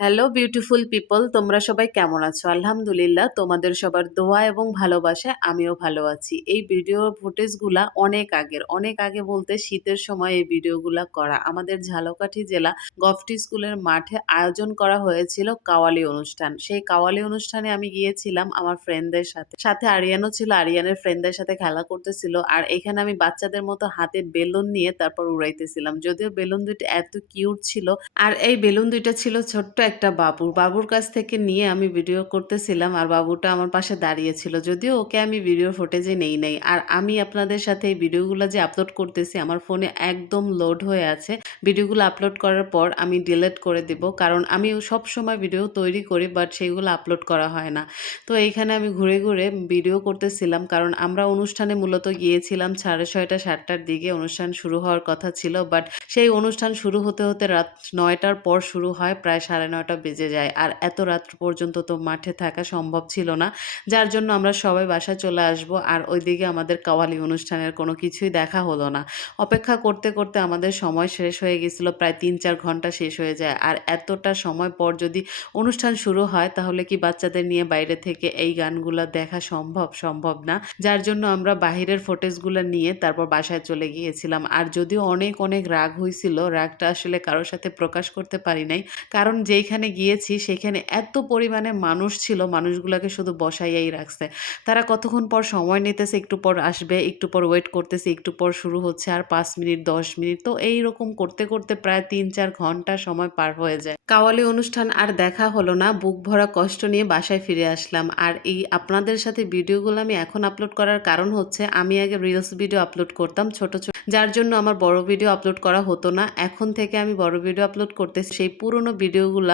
Hello beautiful people তোমরা সবাই কেমন আছো? আলহামদুলিল্লাহ, তোমাদের সবার দোয়া এবং ভালোবাসায় আমিও ভালো আছি। এই ভিডিও ফুটেজগুলা অনেক আগের। অনেক আগে বলতে শীতের সময় এই ভিডিওগুলা করা। আমাদের ঝালকাঠি জেলা গফটি স্কুলের মাঠে আয়োজন করা হয়েছিল কাওয়ালি অনুষ্ঠান। সেই কাওয়ালি অনুষ্ঠানে আমি গিয়েছিলাম আমার ফ্রেন্ডদের সাথে। সাথে আরিয়ানও ছিল, আরিয়ানের ফ্রেন্ডদের সাথে খেলা করতেছিল। আর এখানে আমি বাচ্চাদের মতো হাতে বেলুন নিয়ে তারপর উড়াইতেছিলাম। যদিও বেলুন দুইটা এত কিউট ছিল। আর এই বেলুন দুইটা ছিল ছোট্ট একটা বাবুর। বাবুর কাছ থেকে নিয়ে আমি ভিডিও করতেছিলাম আর বাবুটা আমার পাশে দাঁড়িয়েছিল। যদিও ওকে আমি ভিডিও ফুটেজে নেই নাই। আর আমি আপনাদের সাথে এই ভিডিওগুলো যে আপলোড করতেছি, আমার ফোনে একদম লোড হয়ে আছে। ভিডিওগুলো আপলোড করার পর আমি ডিলিট করে দেব। কারণ আমি সব সময় ভিডিও তৈরি করি বাট সেইগুলো আপলোড করা হয় না। তো এইখানে আমি ঘুরে ঘুরে ভিডিও করতেছিলাম। কারণ আমরা অনুষ্ঠানে মূলত গিয়েছিলাম সাড়ে ছয়টা, সাতটার দিকে। অনুষ্ঠান শুরু হওয়ার কথা ছিল বাট সেই অনুষ্ঠান শুরু হতে হতে রাত নয়টার পর শুরু হয়, প্রায় সাড়ে নয়টা বেজে যায়। আর এত রাত পর্যন্ত তো মাঠে থাকা সম্ভব ছিল না। যার জন্য আমরা সবাই বাসায় চলে আসব। আর ওইদিকে আমাদের কাওয়ালি অনুষ্ঠানের কোনো কিছুই দেখা হলো না। অপেক্ষা করতে করতে আমাদের সময় শেষ হয়ে গেছিল। প্রায় তিন চার ঘণ্টা শেষ হয়ে যায়। আর এতটা সময় পর যদি অনুষ্ঠান শুরু হয়, তাহলে কি বাচ্চাদের নিয়ে বাইরে থেকে এই গানগুলো দেখা সম্ভব? সম্ভব না। যার জন্য আমরা বাহিরের ফুটেজগুলো নিয়ে তারপর বাসায় চলে গিয়েছিলাম। আর যদিও অনেক অনেক রাগ হয়েছিল রাগটা আসলে কারোর সাথে প্রকাশ করতে পারি নাই। কারণ যেইখানে গিয়েছি, সেখানে এত পরিমাণে মানুষ ছিল, মানুষগুলোকে শুধু বসাইয়াই রাখছে। তারা কতক্ষণ পর সময় নিতেছে, একটু পর আসবে, একটু পর ওয়েট করতেছে, একটু পর শুরু হচ্ছে, আর পাঁচ মিনিট, দশ মিনিট, তো এই রকম করতে করতে প্রায় তিন চার ঘণ্টা সময় পার হয়ে যায়। কাওয়ালি অনুষ্ঠান আর দেখা হলো না, বুক ভরা কষ্ট নিয়ে বাসায় ফিরে আসলাম। আর এই আপনাদের সাথে ভিডিওগুলো আমি এখন আপলোড করার কারণ হচ্ছে, আমি আগে রিলস ভিডিও আপলোড করতাম ছোট ছোট, যার জন্য আমার বড় ভিডিও আপলোড করা হতো না। এখন থেকে আমি বড় ভিডিও আপলোড করতে সেই পুরনো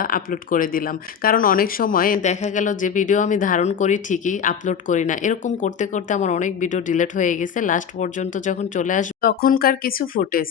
ভিডিওগুলো আপলোড করে দিলাম। কারণ অনেক সময় দেখা গেল যে ভিডিও আমি ধারণ করি ঠিকই আপলোড করি না। এরকম করতে করতে আমার অনেক ভিডিও ডিলেট হয়ে গেছে। লাস্ট পর্যন্ত যখন চলে আসবে তখনকার কিছু ফুটেজ